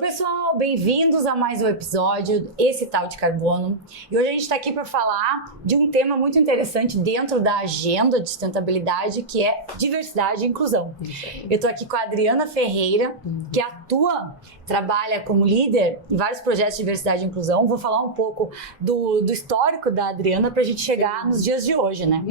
pessoal, bem-vindos a mais um episódio, esse tal de carbono. E hoje a gente está aqui para falar de um tema muito interessante dentro da agenda de sustentabilidade, que é diversidade e inclusão. Eu estou aqui com a Adriana Ferreira, que trabalha como líder em vários projetos de diversidade e inclusão. Vou falar um pouco do histórico da Adriana para a gente chegar nos dias de hoje, né?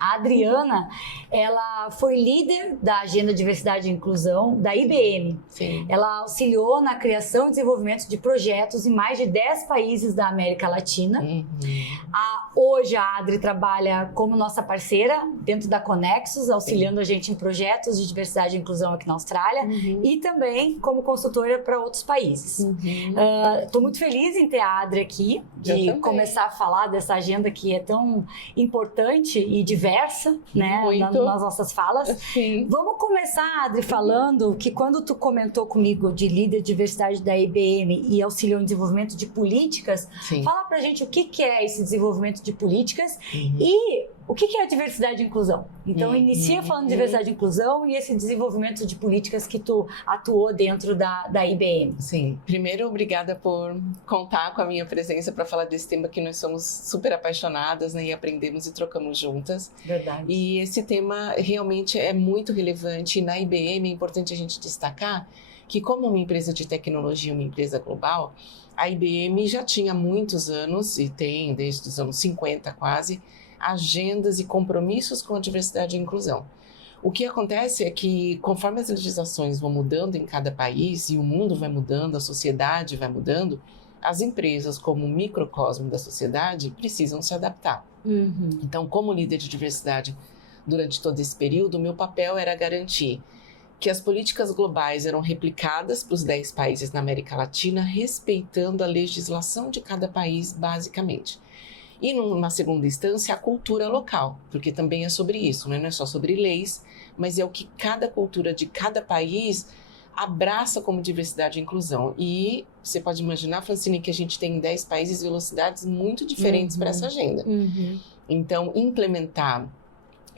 A Adriana, ela foi líder da agenda diversidade e inclusão da IBM. Sim. Ela auxiliou na criação e desenvolvimento de projetos em mais de 10 países da América Latina. Hoje a Adri trabalha como nossa parceira dentro da Conexus, auxiliando a gente em projetos de diversidade e inclusão aqui na Austrália e também como consultora para outros países. Estou muito feliz em ter a Adri aqui, de começar a falar dessa agenda que é tão importante e diversa, né, nas nossas falas. Sim. Vamos começar, Adri, falando que quando tu comentou comigo de líder de diversidade da IBM e auxiliou em desenvolvimento de políticas, fala pra gente o que é esse desenvolvimento de políticas e o que é a diversidade e inclusão. Então, inicia falando de diversidade e inclusão e esse desenvolvimento de políticas que tu atuou dentro da IBM. Sim. Primeiro, obrigada por contar com a minha presença para falar desse tema que nós somos super apaixonadas, né, e aprendemos e trocamos juntas. Verdade. E esse tema realmente é muito relevante. E na IBM é importante a gente destacar que, como uma empresa de tecnologia, uma empresa global, a IBM já tinha muitos anos, e tem desde os anos 50 quase, agendas e compromissos com a diversidade e inclusão. O que acontece é que, conforme as legislações vão mudando em cada país e o mundo vai mudando, a sociedade vai mudando, as empresas, como microcosmo da sociedade, precisam se adaptar. Então, como líder de diversidade durante todo esse período, o meu papel era garantir que as políticas globais eram replicadas para os 10 países na América Latina, respeitando a legislação de cada país, basicamente. E, numa segunda instância, a cultura local, porque também é sobre isso, né? Não é só sobre leis, mas é o que cada cultura de cada país abraça como diversidade e inclusão. E você pode imaginar, Francine, que a gente tem 10 países e velocidades muito diferentes para essa agenda. Então, implementar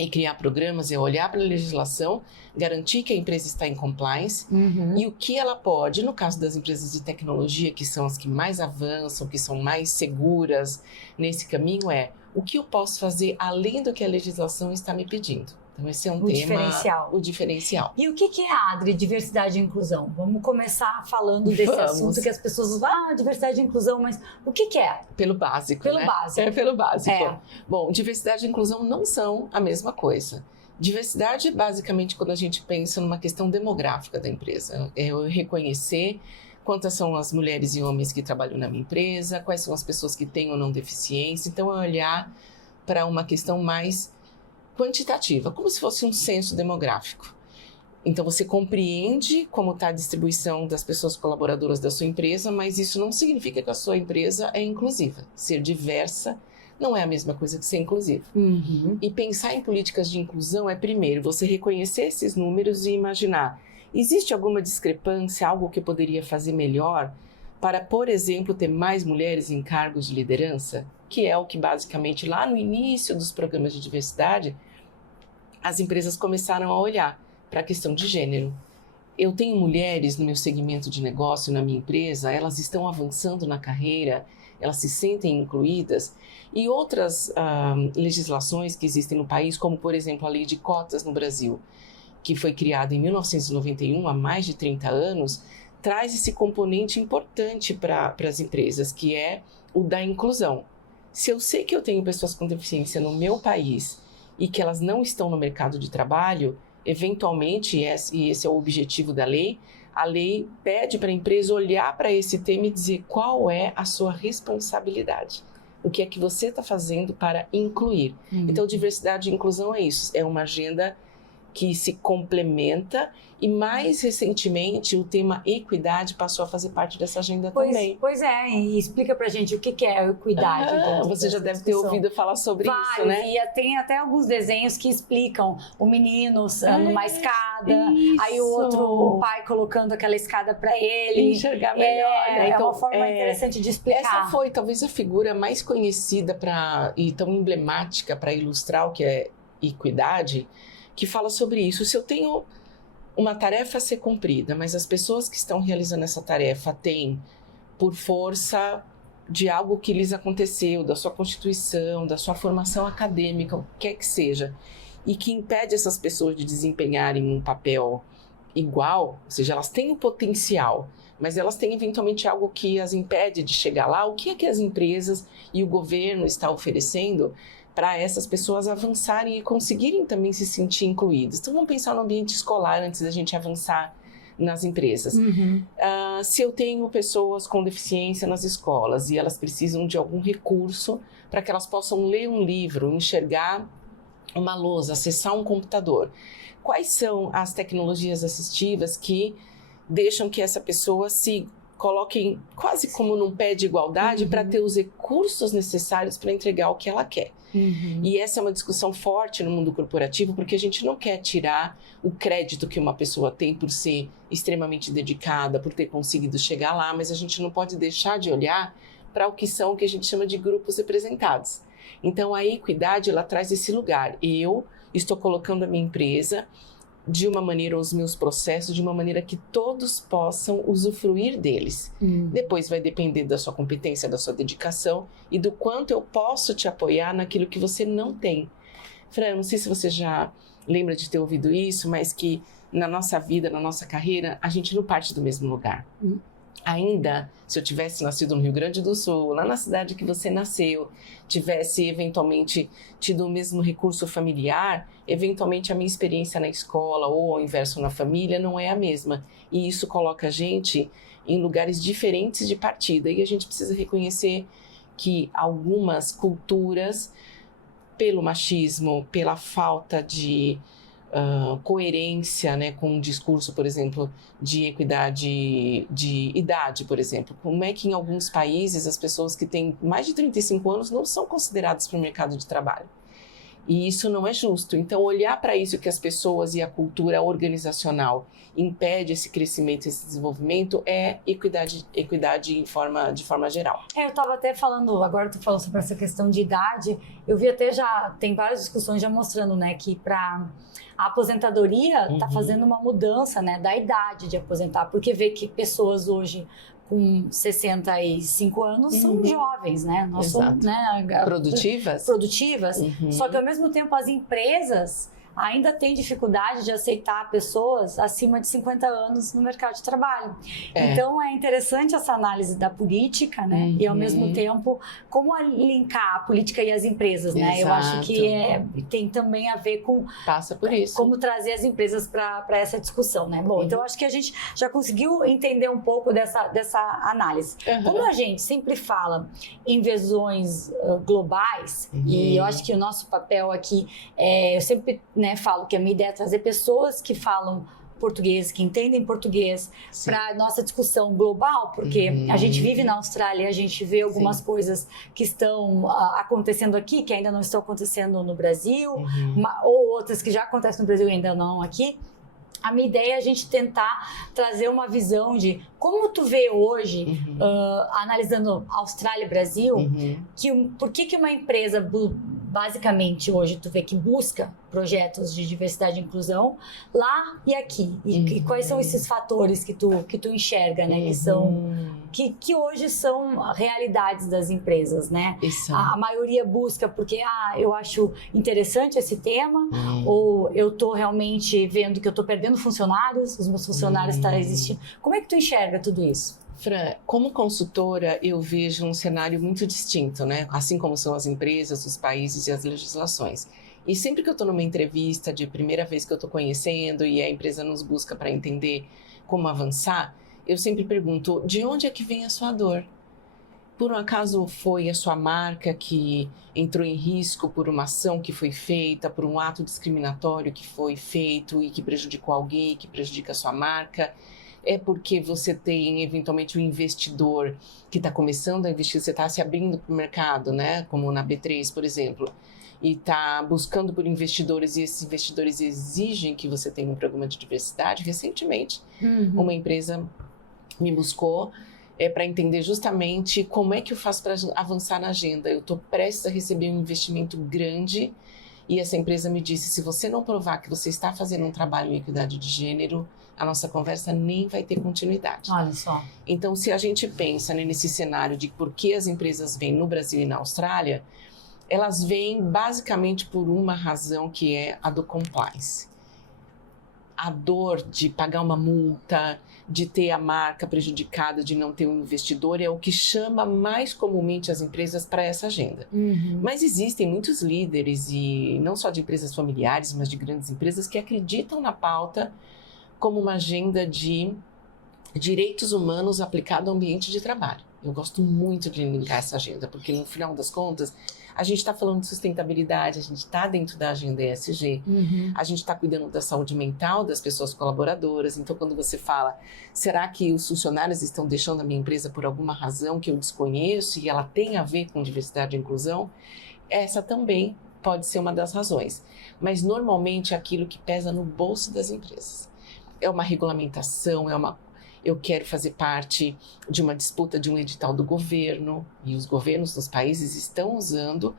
e criar programas é olhar para a legislação, garantir que a empresa está em compliance e o que ela pode, no caso das empresas de tecnologia, que são as que mais avançam, que são mais seguras nesse caminho, o que eu posso fazer além do que a legislação está me pedindo. Então, esse é um tema, o diferencial. E o que é, Adri, diversidade e inclusão? Vamos começar falando desse assunto que as pessoas vão, diversidade e inclusão, mas o que é? Pelo básico, Pelo básico. É pelo básico. Bom, diversidade e inclusão não são a mesma coisa. Diversidade, basicamente, quando a gente pensa numa questão demográfica da empresa, é eu reconhecer quantas são as mulheres e homens que trabalham na minha empresa, quais são as pessoas que têm ou não deficiência. Então, é olhar para uma questão mais quantitativa, como se fosse um censo demográfico. Então, você compreende como está a distribuição das pessoas colaboradoras da sua empresa, mas isso não significa que a sua empresa é inclusiva. Ser diversa não é a mesma coisa que ser inclusiva. E pensar em políticas de inclusão é, primeiro, você reconhecer esses números e imaginar, existe alguma discrepância, algo que eu poderia fazer melhor para, por exemplo, ter mais mulheres em cargos de liderança? Que é o que, basicamente, lá no início dos programas de diversidade, as empresas começaram a olhar para a questão de gênero. Eu tenho mulheres no meu segmento de negócio, na minha empresa, elas estão avançando na carreira, elas se sentem incluídas. E outras legislações que existem no país, como, por exemplo, a Lei de Cotas no Brasil, que foi criada em 1991, há mais de 30 anos, traz esse componente importante para as empresas, que é o da inclusão. Se eu sei que eu tenho pessoas com deficiência no meu país e que elas não estão no mercado de trabalho, eventualmente, e esse é o objetivo da lei, a lei pede para a empresa olhar para esse tema e dizer qual é a sua responsabilidade. O que é que você está fazendo para incluir. Então, diversidade e inclusão é isso, é uma agenda que se complementa e, mais recentemente, o tema equidade passou a fazer parte dessa agenda também. Pois é, e explica pra gente o que é a equidade. Você já deve ter ouvido falar sobre isso, né? E tem até alguns desenhos que explicam o menino numa escada, aí o outro, o pai colocando aquela escada pra ele. Enxergar melhor, né? Então, é uma forma interessante de explicar. Essa foi talvez a figura mais conhecida e tão emblemática para ilustrar o que é equidade, que fala sobre isso. Se eu tenho uma tarefa a ser cumprida, mas as pessoas que estão realizando essa tarefa têm, por força de algo que lhes aconteceu, da sua constituição, da sua formação acadêmica, o que quer que seja, e que impede essas pessoas de desempenharem um papel igual, ou seja, elas têm o potencial, mas elas têm eventualmente algo que as impede de chegar lá. O que é que as empresas e o governo estão oferecendo para essas pessoas avançarem e conseguirem também se sentir incluídas? Então vamos pensar no ambiente escolar antes da gente avançar nas empresas. Se eu tenho pessoas com deficiência nas escolas e elas precisam de algum recurso para que elas possam ler um livro, enxergar uma lousa, acessar um computador, quais são as tecnologias assistivas que deixam que essa pessoa se coloque quase como num pé de igualdade para ter os recursos necessários para entregar o que ela quer? E essa é uma discussão forte no mundo corporativo, porque a gente não quer tirar o crédito que uma pessoa tem por ser extremamente dedicada, por ter conseguido chegar lá, mas a gente não pode deixar de olhar para o que a gente chama de grupos representados. Então a equidade, ela traz esse lugar. Eu estou colocando a minha empresa de uma maneira, os meus processos, de uma maneira que todos possam usufruir deles. Depois vai depender da sua competência, da sua dedicação e do quanto eu posso te apoiar naquilo que você não tem. Fran, não sei se você já lembra de ter ouvido isso, mas que na nossa vida, na nossa carreira, a gente não parte do mesmo lugar. Ainda, se eu tivesse nascido no Rio Grande do Sul, lá na cidade que você nasceu, tivesse eventualmente tido o mesmo recurso familiar, eventualmente a minha experiência na escola ou ao inverso na família não é a mesma. E isso coloca a gente em lugares diferentes de partida. E a gente precisa reconhecer que algumas culturas, pelo machismo, pela falta de coerência, né, com um discurso, por exemplo, de equidade de idade, por exemplo. Como é que em alguns países as pessoas que têm mais de 35 anos não são consideradas para o mercado de trabalho? E isso não é justo. Então, olhar para isso que as pessoas e a cultura organizacional impede esse crescimento, esse desenvolvimento, é equidade de forma geral. Eu estava até falando, agora tu falou sobre essa questão de idade, eu vi até já, tem várias discussões já mostrando, né, que para a aposentadoria está fazendo uma mudança, né, da idade de aposentar, porque vê que pessoas hoje com 65 anos são jovens, né? Nós somos, né, produtivas, só que ao mesmo tempo as empresas ainda têm dificuldade de aceitar pessoas acima de 50 anos no mercado de trabalho. Então é interessante essa análise da política, né? E ao mesmo tempo como linkar a política e as empresas, né? Eu acho que tem também a ver com passa por isso, como trazer as empresas para essa discussão, né? Bom, então acho que a gente já conseguiu entender um pouco dessa análise. Como a gente sempre fala em visões globais, e eu acho que o nosso papel aqui eu sempre, né, falo que a minha ideia é trazer pessoas que falam português, que entendem português para nossa discussão global, porque a gente vive na Austrália, a gente vê algumas coisas que estão acontecendo aqui, que ainda não estão acontecendo no Brasil, ou outras que já acontecem no Brasil e ainda não aqui. A minha ideia é a gente tentar trazer uma visão de como tu vê hoje, analisando Austrália e Brasil, por que uma empresa, basicamente, hoje tu vê que busca projetos de diversidade e inclusão lá e aqui. E quais são esses fatores que tu enxerga, né? Que hoje são realidades das empresas, né? A maioria busca porque eu acho interessante esse tema, ou eu tô realmente vendo que eu tô perdendo funcionários, os meus funcionários estão existindo. Como é que tu enxerga tudo isso? Fran, como consultora, eu vejo um cenário muito distinto, né? Assim como são as empresas, os países e as legislações. E sempre que eu estou numa entrevista de primeira vez que eu estou conhecendo e a empresa nos busca para entender como avançar, eu sempre pergunto, de onde é que vem a sua dor? Por um acaso foi a sua marca que entrou em risco por uma ação que foi feita, por um ato discriminatório que foi feito e que prejudicou alguém, que prejudica a sua marca? É porque você tem, eventualmente, um investidor que está começando a investir, você está se abrindo para o mercado, né? Como na B3, por exemplo, e está buscando por investidores e esses investidores exigem que você tenha um programa de diversidade. Recentemente, uma empresa me buscou para entender justamente como é que eu faço para avançar na agenda. Eu estou prestes a receber um investimento grande e essa empresa me disse, se você não provar que você está fazendo um trabalho em equidade de gênero, a nossa conversa nem vai ter continuidade. Olha só. Então, se a gente pensa nesse cenário de por que as empresas vêm no Brasil e na Austrália, elas vêm basicamente por uma razão, que é a do compliance. A dor de pagar uma multa, de ter a marca prejudicada, de não ter um investidor, é o que chama mais comumente as empresas para essa agenda. Mas existem muitos líderes, e não só de empresas familiares, mas de grandes empresas, que acreditam na pauta como uma agenda de direitos humanos aplicado ao ambiente de trabalho. Eu gosto muito de linkar essa agenda, porque no final das contas, a gente está falando de sustentabilidade, a gente está dentro da agenda ESG, a gente está cuidando da saúde mental das pessoas colaboradoras. Então, quando você fala, será que os funcionários estão deixando a minha empresa por alguma razão que eu desconheço e ela tem a ver com diversidade e inclusão? Essa também pode ser uma das razões. Mas, normalmente, é aquilo que pesa no bolso das empresas. É uma regulamentação, eu quero fazer parte de uma disputa de um edital do governo, e os governos dos países estão usando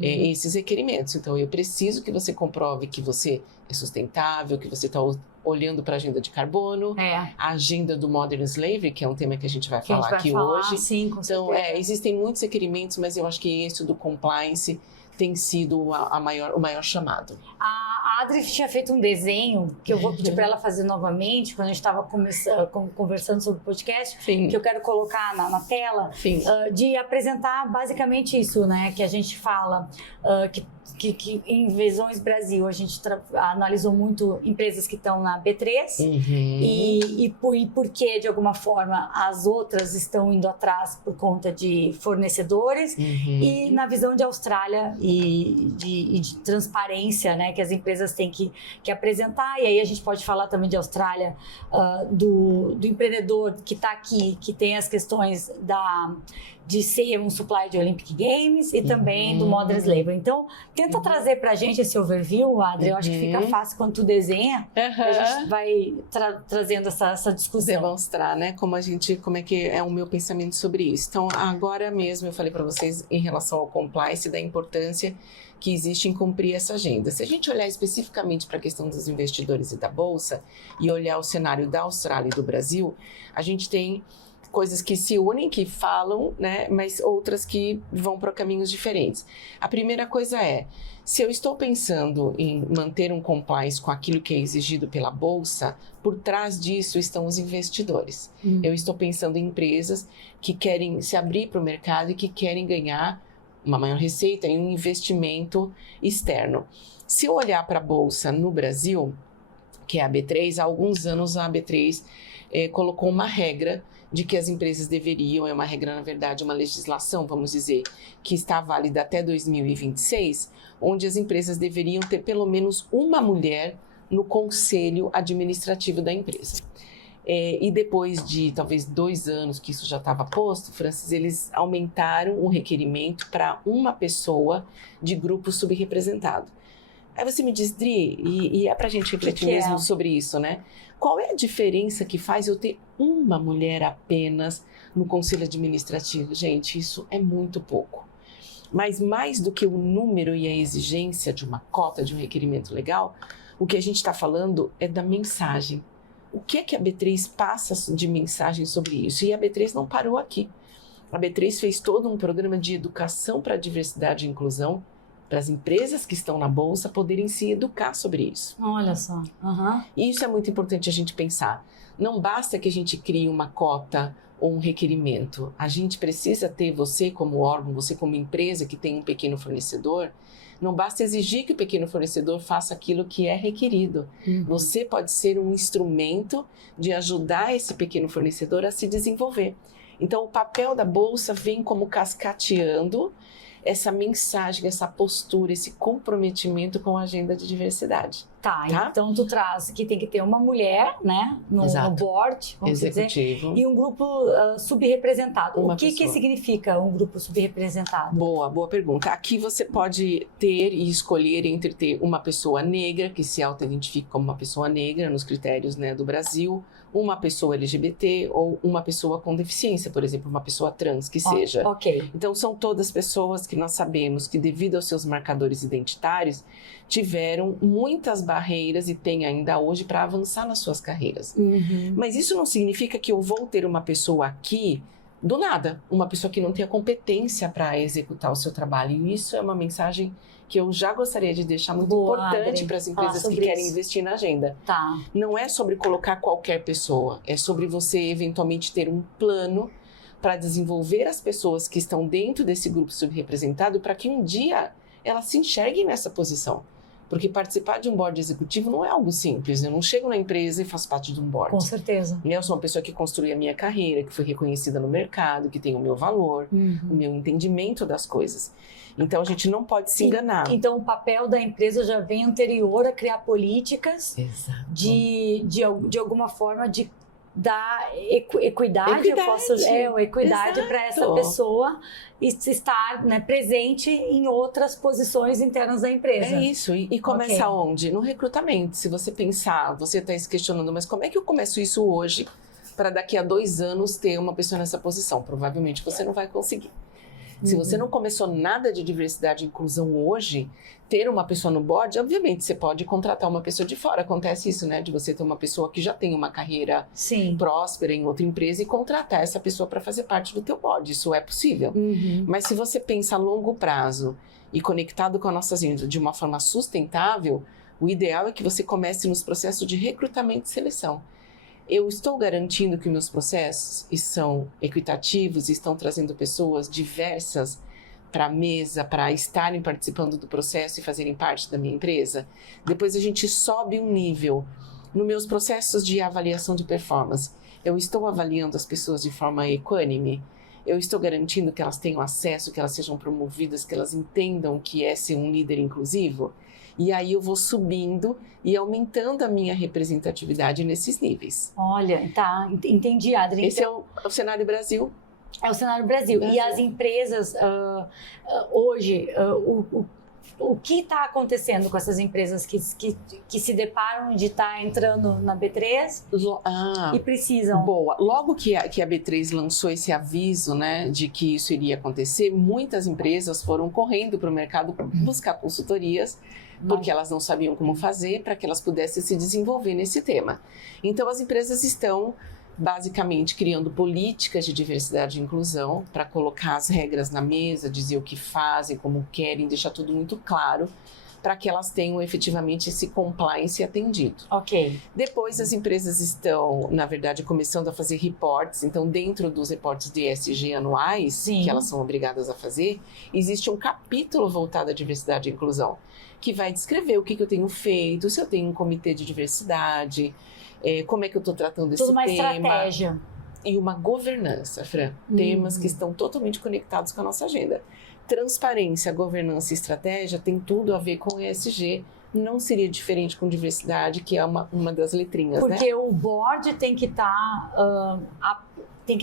esses requerimentos. Então, eu preciso que você comprove que você é sustentável, que você está olhando para a agenda de carbono, a agenda do Modern Slavery, que é um tema que a gente vai falar aqui hoje. Sim, com então, certeza. existem muitos requerimentos, mas eu acho que esse do compliance tem sido o maior chamado. A Adri tinha feito um desenho que eu vou pedir para ela fazer novamente, quando a gente estava conversando sobre o podcast, Sim. que eu quero colocar na tela, de apresentar basicamente isso, né? Que a gente fala que em Visões Brasil a gente analisou muito empresas que estão na B3 e por que, de alguma forma, as outras estão indo atrás por conta de fornecedores, e na visão de Austrália e de transparência, né, que as empresas têm que apresentar. E aí a gente pode falar também de Austrália, do empreendedor que está aqui, que tem as questões de ser um supplier de Olympic Games e também do Modern Slavery. Então, tenta trazer pra gente esse overview, Adri. Eu acho que fica fácil quando tu desenha, a gente vai trazendo essa discussão. Demonstrar, né, como é que é o meu pensamento sobre isso. Então, agora mesmo eu falei para vocês em relação ao compliance, da importância que existe em cumprir essa agenda. Se a gente olhar especificamente para a questão dos investidores e da Bolsa, e olhar o cenário da Austrália e do Brasil, a gente tem coisas que se unem, que falam, né, mas outras que vão para caminhos diferentes. A primeira coisa é, se eu estou pensando em manter um compliance com aquilo que é exigido pela Bolsa, por trás disso estão os investidores. Eu estou pensando em empresas que querem se abrir para o mercado e que querem ganhar uma maior receita e um investimento externo. Se eu olhar para a Bolsa no Brasil, que é a B3, há alguns anos a B3 colocou uma regra de que as empresas deveriam, é uma regra, na verdade, uma legislação, vamos dizer, que está válida até 2026, onde as empresas deveriam ter pelo menos uma mulher no conselho administrativo da empresa. E depois de talvez 2 anos que isso já estava posto, Francis, eles aumentaram o requerimento para uma pessoa de grupo subrepresentado. Aí você me diz, Dri, e é para a gente refletir mesmo sobre isso, né? Qual é a diferença que faz eu ter uma mulher apenas no conselho administrativo? Gente, isso é muito pouco. Mas mais do que o número e a exigência de uma cota, de um requerimento legal, o que a gente está falando é da mensagem. O que é que a B3 passa de mensagem sobre isso? E a B3 não parou aqui. A B3 fez todo um programa de educação para a diversidade e inclusão, para as empresas que estão na Bolsa poderem se educar sobre isso. Olha só. E isso é muito importante a gente pensar. Não basta que a gente crie uma cota ou um requerimento. A gente precisa ter, você como órgão, você como empresa que tem um pequeno fornecedor, não basta exigir que o pequeno fornecedor faça aquilo que é requerido. Você pode ser um instrumento de ajudar esse pequeno fornecedor a se desenvolver. Então, o papel da Bolsa vem como cascateando essa mensagem, essa postura, esse comprometimento com a agenda de diversidade. Tá. Então tu traz que tem que ter uma mulher, né, no board, vamos executivo, dizer, e um grupo subrepresentado. Uma o que pessoa. significa um grupo subrepresentado? Boa pergunta. Aqui você pode ter e escolher entre ter uma pessoa negra, que se auto-identifica como uma pessoa negra nos critérios, né, do Brasil, uma pessoa LGBT ou uma pessoa com deficiência, por exemplo, uma pessoa trans, que seja. Ok. Então, são todas pessoas que nós sabemos que, devido aos seus marcadores identitários, tiveram muitas barreiras e têm ainda hoje para avançar nas suas carreiras. Mas isso não significa que eu vou ter uma pessoa aqui do nada, uma pessoa que não tenha competência para executar o seu trabalho. E isso é uma mensagem que eu já gostaria de deixar muito importante para as empresas que querem investir na agenda. Tá. Não é sobre colocar qualquer pessoa, é sobre você eventualmente ter um plano para desenvolver as pessoas que estão dentro desse grupo subrepresentado para que um dia elas se enxerguem nessa posição. Porque participar de um board executivo não é algo simples. Eu não chego na empresa e faço parte de um board. Com certeza. Eu sou uma pessoa que construiu a minha carreira, que foi reconhecida no mercado, que tem o meu valor, o meu entendimento das coisas. Então, a gente não pode se enganar. Então, o papel da empresa já vem anterior a criar políticas de alguma forma, de dar equidade para essa pessoa estar, né, presente em outras posições internas da empresa. É isso, e começa onde? No recrutamento. Se você pensar, você está se questionando, mas como é que eu começo isso hoje para daqui a 2 anos ter uma pessoa nessa posição? Provavelmente você não vai conseguir. Se você não começou nada de diversidade e inclusão hoje, ter uma pessoa no board, obviamente você pode contratar uma pessoa de fora. Acontece isso, né? De você ter uma pessoa que já tem uma carreira próspera em outra empresa e contratar essa pessoa para fazer parte do teu board. Isso é possível. Mas se você pensa a longo prazo e conectado com a nossa agenda de uma forma sustentável, o ideal é que você comece nos processos de recrutamento e seleção. Eu estou garantindo que meus processos são equitativos e estão trazendo pessoas diversas para a mesa, para estarem participando do processo e fazerem parte da minha empresa? Depois a gente sobe um nível. Nos meus processos de avaliação de performance, eu estou avaliando as pessoas de forma equânime? Eu estou garantindo que elas tenham acesso, que elas sejam promovidas, que elas entendam o que é ser um líder inclusivo? E aí eu vou subindo e aumentando a minha representatividade nesses níveis. Olha, tá, entendi, Adri. Esse é o cenário Brasil. É o cenário Brasil. E as empresas, hoje, o que está acontecendo com essas empresas que se deparam de estar entrando na B3 e precisam? Boa. Logo que a B3 lançou esse aviso, né, de que isso iria acontecer, muitas empresas foram correndo para o mercado buscar consultorias, porque elas não sabiam como fazer para que elas pudessem se desenvolver nesse tema. Então, as empresas estão basicamente criando políticas de diversidade e inclusão para colocar as regras na mesa, dizer o que fazem, como querem, deixar tudo muito claro para que elas tenham efetivamente esse compliance atendido. Ok. Depois as empresas estão, na verdade, começando a fazer reports. Então, dentro dos reportes de ESG anuais, que elas são obrigadas a fazer, existe um capítulo voltado à diversidade e inclusão, que vai descrever o que eu tenho feito, se eu tenho um comitê de diversidade, como é que eu estou tratando esse tema. Tudo uma estratégia. E uma governança, Fran. Temas que estão totalmente conectados com a nossa agenda. Transparência, governança e estratégia tem tudo a ver com ESG. Não seria diferente com diversidade, que é uma das letrinhas, porque né? O board tem que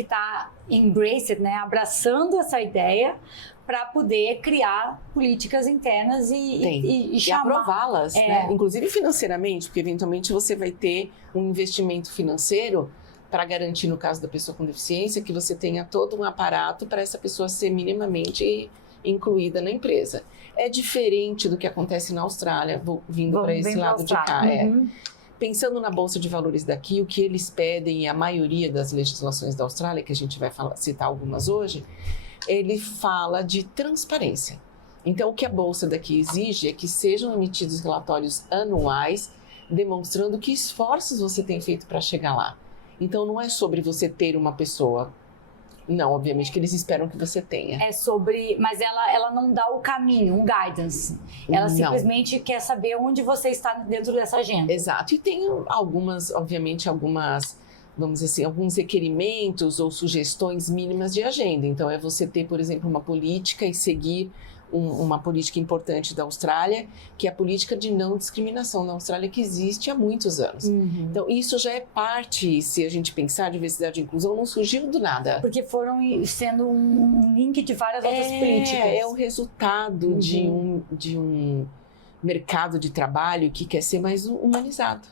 estar embraced, né? Abraçando essa ideia para poder criar políticas internas e aprová-las, né? Inclusive financeiramente, porque eventualmente você vai ter um investimento financeiro para garantir, no caso da pessoa com deficiência, que você tenha todo um aparato para essa pessoa ser minimamente incluída na empresa. É diferente do que acontece na Austrália, vindo para esse lado de cá. Pensando na Bolsa de Valores daqui, o que eles pedem, e a maioria das legislações da Austrália, que a gente vai citar algumas hoje, ele fala de transparência. Então, o que a Bolsa daqui exige é que sejam emitidos relatórios anuais demonstrando que esforços você tem feito para chegar lá. Então, não é sobre você ter uma pessoa. Não, obviamente que eles esperam que você tenha. É sobre... Mas ela não dá o caminho, um guidance. Ela simplesmente quer saber onde você está dentro dessa agenda. Exato. E tem obviamente, vamos dizer assim, alguns requerimentos ou sugestões mínimas de agenda. Então, é você ter, por exemplo, uma política e seguir uma política importante da Austrália, que é a política de não discriminação na Austrália, que existe há muitos anos. Então, isso já é parte, se a gente pensar, diversidade e inclusão não surgiu do nada. Porque foram sendo um link de várias outras políticas. É o resultado de um mercado de trabalho que quer ser mais humanizado.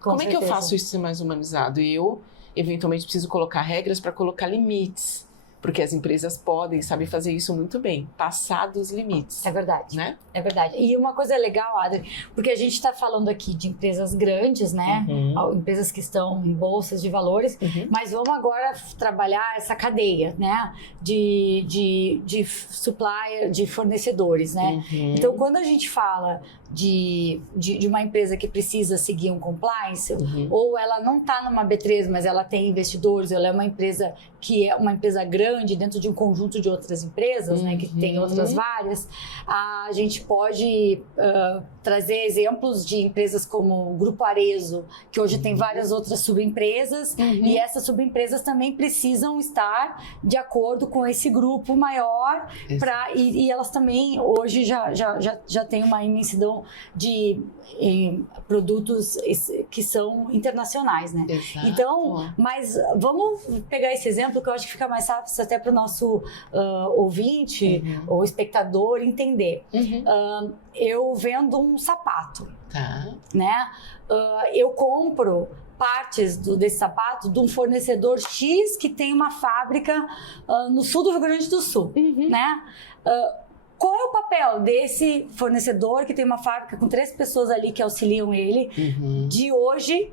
Como é que eu faço isso ser mais humanizado? Eu, eventualmente, preciso colocar regras para colocar limites. Porque as empresas podem, sabem fazer isso muito bem, passar dos limites. É verdade, né? É verdade. E uma coisa legal, Adri, porque a gente está falando aqui de empresas grandes, né? Empresas que estão em bolsas de valores, mas vamos agora trabalhar essa cadeia, né? De supplier, de fornecedores, né? Então, quando a gente fala de uma empresa que precisa seguir um compliance, ou ela não está numa B3, mas ela tem investidores, ela é uma empresa que é uma empresa grande dentro de um conjunto de outras empresas, né, que tem outras várias, a gente pode trazer exemplos de empresas como o Grupo Arezzo, que hoje tem várias outras subempresas, e essas subempresas também precisam estar de acordo com esse grupo maior, e elas também hoje já têm uma imensidão de produtos que são internacionais, né? Exato. Então, mas vamos pegar esse exemplo que eu acho que fica mais fácil até para o nosso ouvinte ou espectador entender. Eu vendo um sapato, né? Eu compro partes desse sapato de um fornecedor X que tem uma fábrica no sul do Rio Grande do Sul, né? Qual é o papel desse fornecedor que tem uma fábrica com 3 pessoas ali que auxiliam ele, de hoje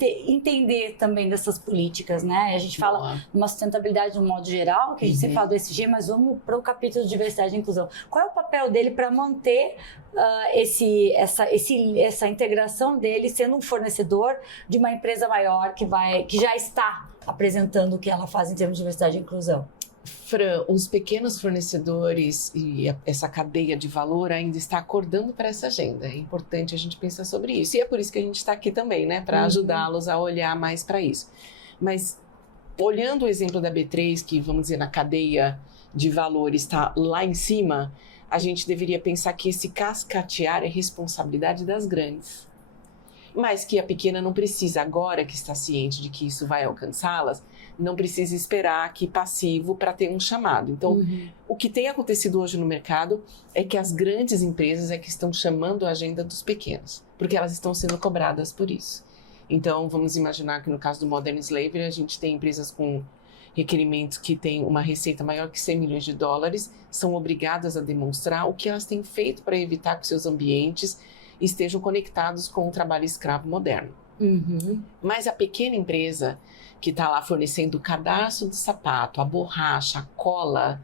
entender também dessas políticas, né? A gente fala uma sustentabilidade de um modo geral, que a gente sempre fala do ESG, mas vamos para o capítulo de diversidade e inclusão. Qual é o papel dele para manter essa integração dele sendo um fornecedor de uma empresa maior que já está apresentando o que ela faz em termos de diversidade e inclusão? Fran, os pequenos fornecedores e essa cadeia de valor ainda está acordando para essa agenda. É importante a gente pensar sobre isso. E é por isso que a gente está aqui também, né? Para ajudá-los a olhar mais para isso. Mas, olhando o exemplo da B3, que, vamos dizer, na cadeia de valor está lá em cima, a gente deveria pensar que esse cascatear é responsabilidade das grandes. Mas que a pequena não precisa, agora que está ciente de que isso vai alcançá-las, não precisa esperar aqui passivo para ter um chamado. Então, o que tem acontecido hoje no mercado é que as grandes empresas é que estão chamando a agenda dos pequenos, porque elas estão sendo cobradas por isso. Então, vamos imaginar que no caso do Modern Slavery, a gente tem empresas com requerimentos que têm uma receita maior que 100 milhões de dólares, são obrigadas a demonstrar o que elas têm feito para evitar que seus ambientes estejam conectados com o trabalho escravo moderno. Mas a pequena empresa que está lá fornecendo o cadarço do sapato, a borracha, a cola,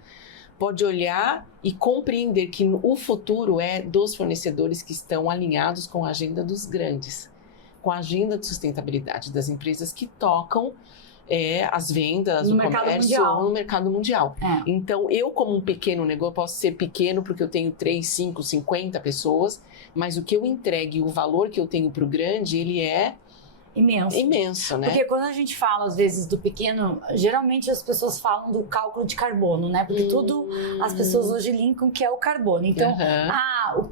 pode olhar e compreender que o futuro é dos fornecedores que estão alinhados com a agenda dos grandes, com a agenda de sustentabilidade das empresas que tocam as vendas, o comércio no mercado mundial. Então, eu como um pequeno negócio, posso ser pequeno porque eu tenho 3, 5, 50 pessoas, mas o que eu entregue, o valor que eu tenho para o grande, ele é imenso, né? Porque quando a gente fala, às vezes, do pequeno, geralmente as pessoas falam do cálculo de carbono, né? Porque tudo as pessoas hoje linkam que é o carbono. Então,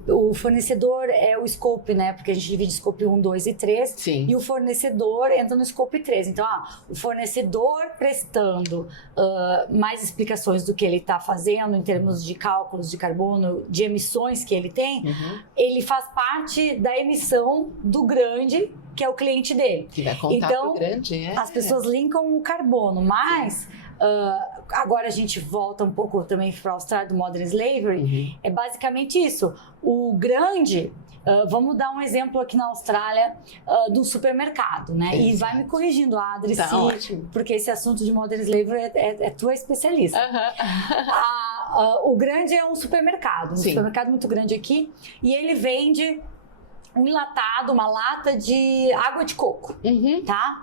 o fornecedor é o scope, né? Porque a gente divide scope 1, 2 e 3. Sim. E o fornecedor entra no scope 3. Então, o fornecedor prestando mais explicações do que ele está fazendo em termos de cálculos de carbono, de emissões que ele tem, ele faz parte da emissão do grande, que é o cliente dele. Que vai contar então, pro grande, as pessoas linkam o carbono, mas agora a gente volta um pouco também para a Austrália do Modern Slavery, é basicamente isso. O grande, vamos dar um exemplo aqui na Austrália do supermercado, né? E vai me corrigindo, Adri, porque esse assunto de Modern Slavery é tua especialista. O grande é um supermercado muito grande aqui, e ele vende um enlatado, uma lata de água de coco, tá?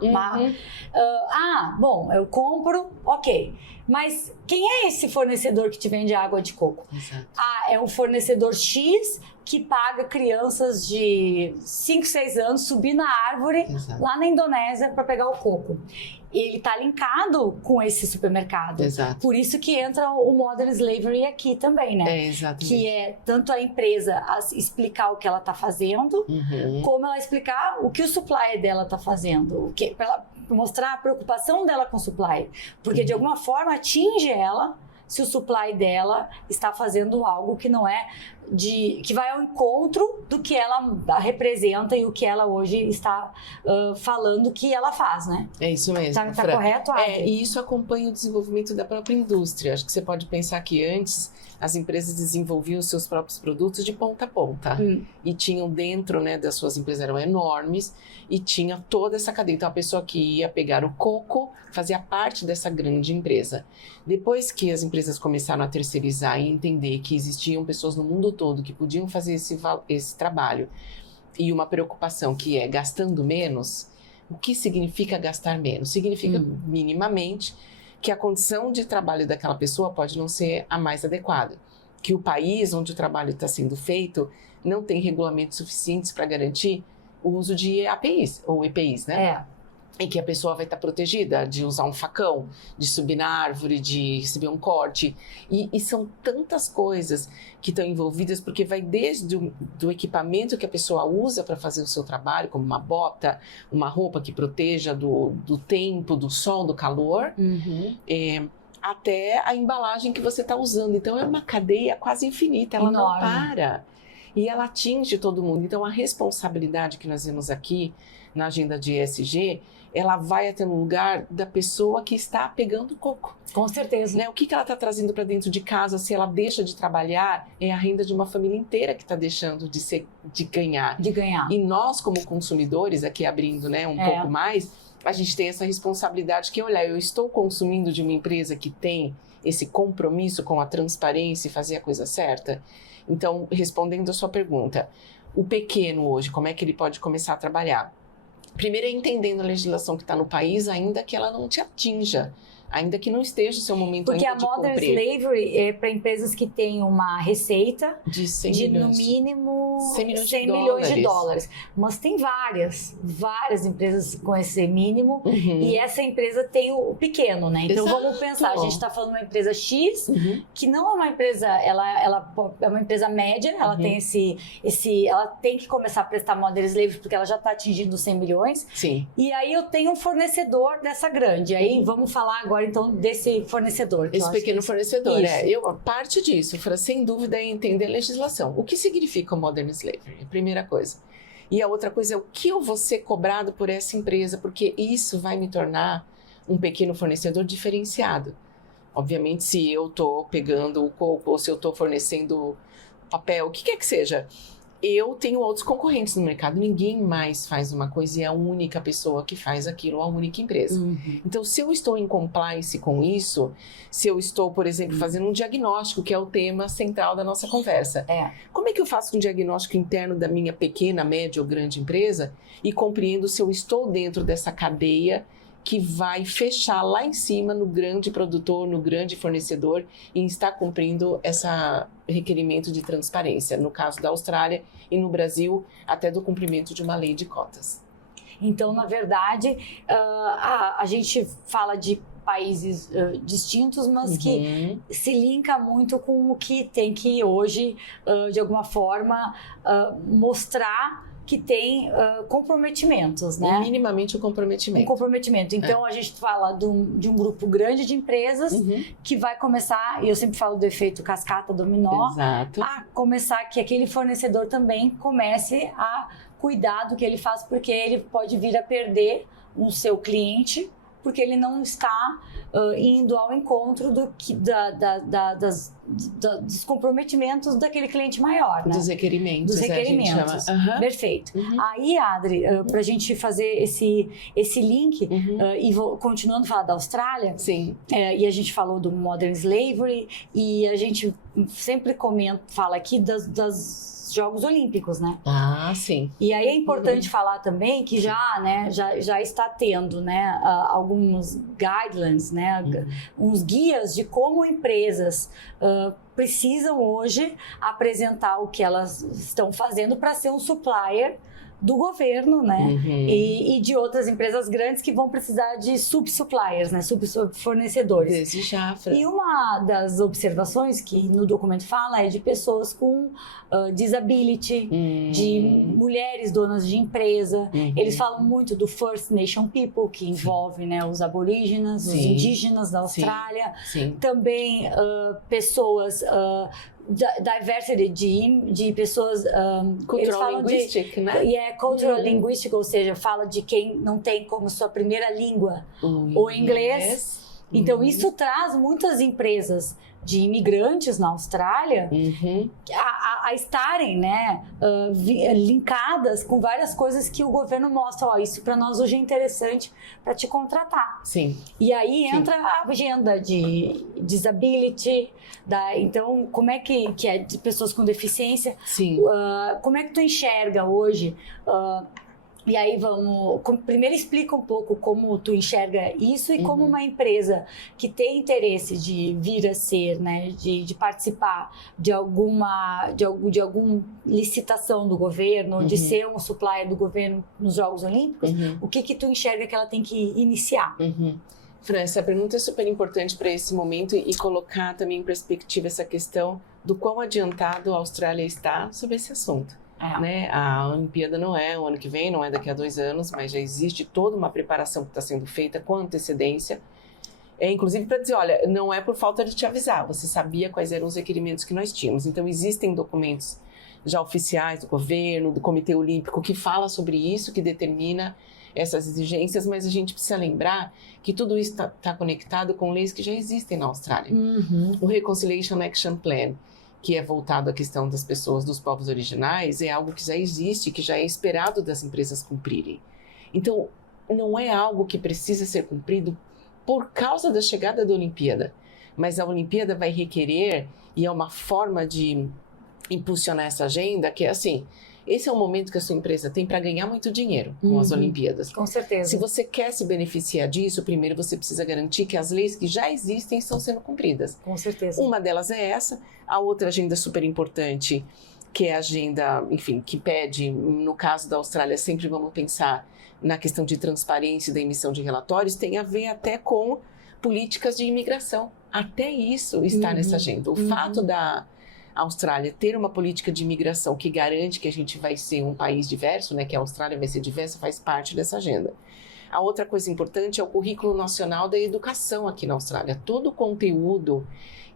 Bom, eu compro, ok. Mas quem é esse fornecedor que te vende água de coco? Exato. É um fornecedor X que paga crianças de 5, 6 anos subir na árvore lá na Indonésia para pegar o coco. ele está linkado com esse supermercado. Exato. Por isso que entra o Modern Slavery aqui também, né? Exatamente. Que é tanto a empresa explicar o que ela está fazendo, como ela explicar o que o supplier dela está fazendo. Para ela mostrar a preocupação dela com o supplier. Porque de alguma forma atinge ela se o supply dela está fazendo algo que não é que vai ao encontro do que ela representa e o que ela hoje está falando que ela faz, né? É isso mesmo. Tá correto, Adri? E isso acompanha o desenvolvimento da própria indústria. Acho que você pode pensar que antes as empresas desenvolviam seus próprios produtos de ponta a ponta. E tinham dentro, né, das suas empresas, eram enormes, e tinha toda essa cadeia. Então, a pessoa que ia pegar o coco fazia parte dessa grande empresa. Depois que as empresas começaram a terceirizar e entender que existiam pessoas no mundo todo que podiam fazer esse trabalho, e uma preocupação que é gastando menos, o que significa gastar menos? Significa, minimamente, que a condição de trabalho daquela pessoa pode não ser a mais adequada, que o país onde o trabalho está sendo feito não tem regulamentos suficientes para garantir o uso de APIs ou EPIs, né? Em que a pessoa vai estar protegida de usar um facão, de subir na árvore, de receber um corte. E são tantas coisas que estão envolvidas, porque vai desde do equipamento que a pessoa usa para fazer o seu trabalho, como uma bota, uma roupa que proteja do tempo, do sol, do calor, até a embalagem que você está usando. Então é uma cadeia quase infinita, ela não para. E ela atinge todo mundo. Então a responsabilidade que nós vemos aqui na agenda de ESG, ela vai até no lugar da pessoa que está pegando coco. Com certeza. Né? O que ela está trazendo para dentro de casa, se ela deixa de trabalhar, é a renda de uma família inteira que está deixando de ganhar. De ganhar. E nós, como consumidores, aqui abrindo, né, um pouco mais, a gente tem essa responsabilidade que, olha, eu estou consumindo de uma empresa que tem esse compromisso com a transparência e fazer a coisa certa. Então, respondendo a sua pergunta, o pequeno hoje, como é que ele pode começar a trabalhar? Primeiro é entendendo a legislação que está no país, ainda que ela não te atinja, ainda que não esteja o seu momento ainda de cumprir. Porque a Modern Slavery é para empresas que têm uma receita de 100 de milhões. no mínimo 100 milhões de dólares. Mas tem várias empresas com esse mínimo e essa empresa tem o pequeno, né? Então vamos pensar, a gente está falando de uma empresa X, que não é uma empresa, ela é uma empresa média, ela tem ela tem que começar a prestar Modern Slavery porque ela já está atingindo 100 milhões. Sim. E aí eu tenho um fornecedor dessa grande. Aí vamos falar agora então desse fornecedor. Esse pequeno fornecedor, Isso. Parte disso, sem dúvida, é entender a legislação. O que significa o Modern Slavery? A primeira coisa. E a outra coisa é o que eu vou ser cobrado por essa empresa, porque isso vai me tornar um pequeno fornecedor diferenciado. Obviamente, se eu estou pegando o coco ou se eu estou fornecendo papel, o que quer que seja, eu tenho outros concorrentes no mercado. Ninguém mais faz uma coisa e é a única pessoa que faz aquilo, a única empresa. Então, se eu estou em compliance com isso, se eu estou, por exemplo, fazendo um diagnóstico, que é o tema central da nossa conversa. Como é que eu faço um diagnóstico interno da minha pequena, média ou grande empresa e compreendo se eu estou dentro dessa cadeia que vai fechar lá em cima no grande produtor, no grande fornecedor e está cumprindo esse requerimento de transparência, no caso da Austrália e no Brasil, até do cumprimento de uma lei de cotas. Então, na verdade, a gente fala de países distintos, mas que se linka muito com o que tem que hoje, de alguma forma, mostrar que tem comprometimentos, né? Minimamente o comprometimento. Um comprometimento. Então, a gente fala de um grupo grande de empresas que vai começar, e eu sempre falo do efeito cascata dominó, a começar que aquele fornecedor também comece a cuidar do que ele faz, porque ele pode vir a perder o seu cliente, porque ele não está indo ao encontro dos comprometimentos daquele cliente maior, né? Dos requerimentos. Dos requerimentos. Perfeito. Aí, Adri, para a gente fazer esse link, e continuando a falar da Austrália, e a gente falou do Modern Slavery, e a gente sempre fala aqui das Jogos Olímpicos, né? Sim. E aí é importante falar também que já está tendo, né, alguns guidelines, né, uns guias de como empresas precisam hoje apresentar o que elas estão fazendo para ser um supplier do governo, né? Uhum. E de outras empresas grandes que vão precisar de subsuppliers, né? Subfornecedores. Desde já, Fran. E uma das observações que no documento fala é de pessoas com disability, de mulheres donas de empresa. Eles falam muito do First Nation People, que envolve, né, os aborígenas, os indígenas da Austrália. Também pessoas... diversity de pessoas cultural linguistic, né? Cultural linguistic, ou seja, fala de quem não tem como sua primeira língua o inglês. Então isso traz muitas empresas de imigrantes na Austrália a estarem, né, linkadas com várias coisas que o governo mostra. Ó, isso para nós hoje é interessante para te contratar. E aí entra a agenda de disability, então como é que é de pessoas com deficiência? Como é que tu enxerga hoje? E aí primeiro explica um pouco como tu enxerga isso e como uma empresa que tem interesse de vir a ser, né, de participar de alguma licitação do governo, de ser um supplier do governo nos Jogos Olímpicos, o que tu enxerga que ela tem que iniciar? Fran, essa pergunta é super importante para esse momento e colocar também em perspectiva essa questão do quão adiantado a Austrália está sobre esse assunto. Né? A Olimpíada não é o ano que vem, não é daqui a 2 anos, mas já existe toda uma preparação que está sendo feita com antecedência. Inclusive para dizer, olha, não é por falta de te avisar, você sabia quais eram os requerimentos que nós tínhamos. Então existem documentos já oficiais do governo, do Comitê Olímpico, que fala sobre isso, que determina essas exigências, mas a gente precisa lembrar que tudo isso está conectado com leis que já existem na Austrália. O Reconciliation Action Plan, que é voltado à questão das pessoas, dos povos originais, é algo que já existe, que já é esperado das empresas cumprirem. Então, não é algo que precisa ser cumprido por causa da chegada da Olimpíada, mas a Olimpíada vai requerer, e é uma forma de impulsionar essa agenda, que é assim, esse é um momento que a sua empresa tem para ganhar muito dinheiro com as Olimpíadas. Com certeza. Se você quer se beneficiar disso, primeiro você precisa garantir que as leis que já existem estão sendo cumpridas. Com certeza. Uma delas é essa. A outra agenda super importante, que é a agenda, enfim, que pede, no caso da Austrália, sempre vamos pensar na questão de transparência da emissão de relatórios, tem a ver até com políticas de imigração. Até isso está nessa agenda. O fato da Austrália ter uma política de imigração que garante que a gente vai ser um país diverso, né, que a Austrália vai ser diversa, faz parte dessa agenda. A outra coisa importante é o currículo nacional da educação aqui na Austrália. Todo o conteúdo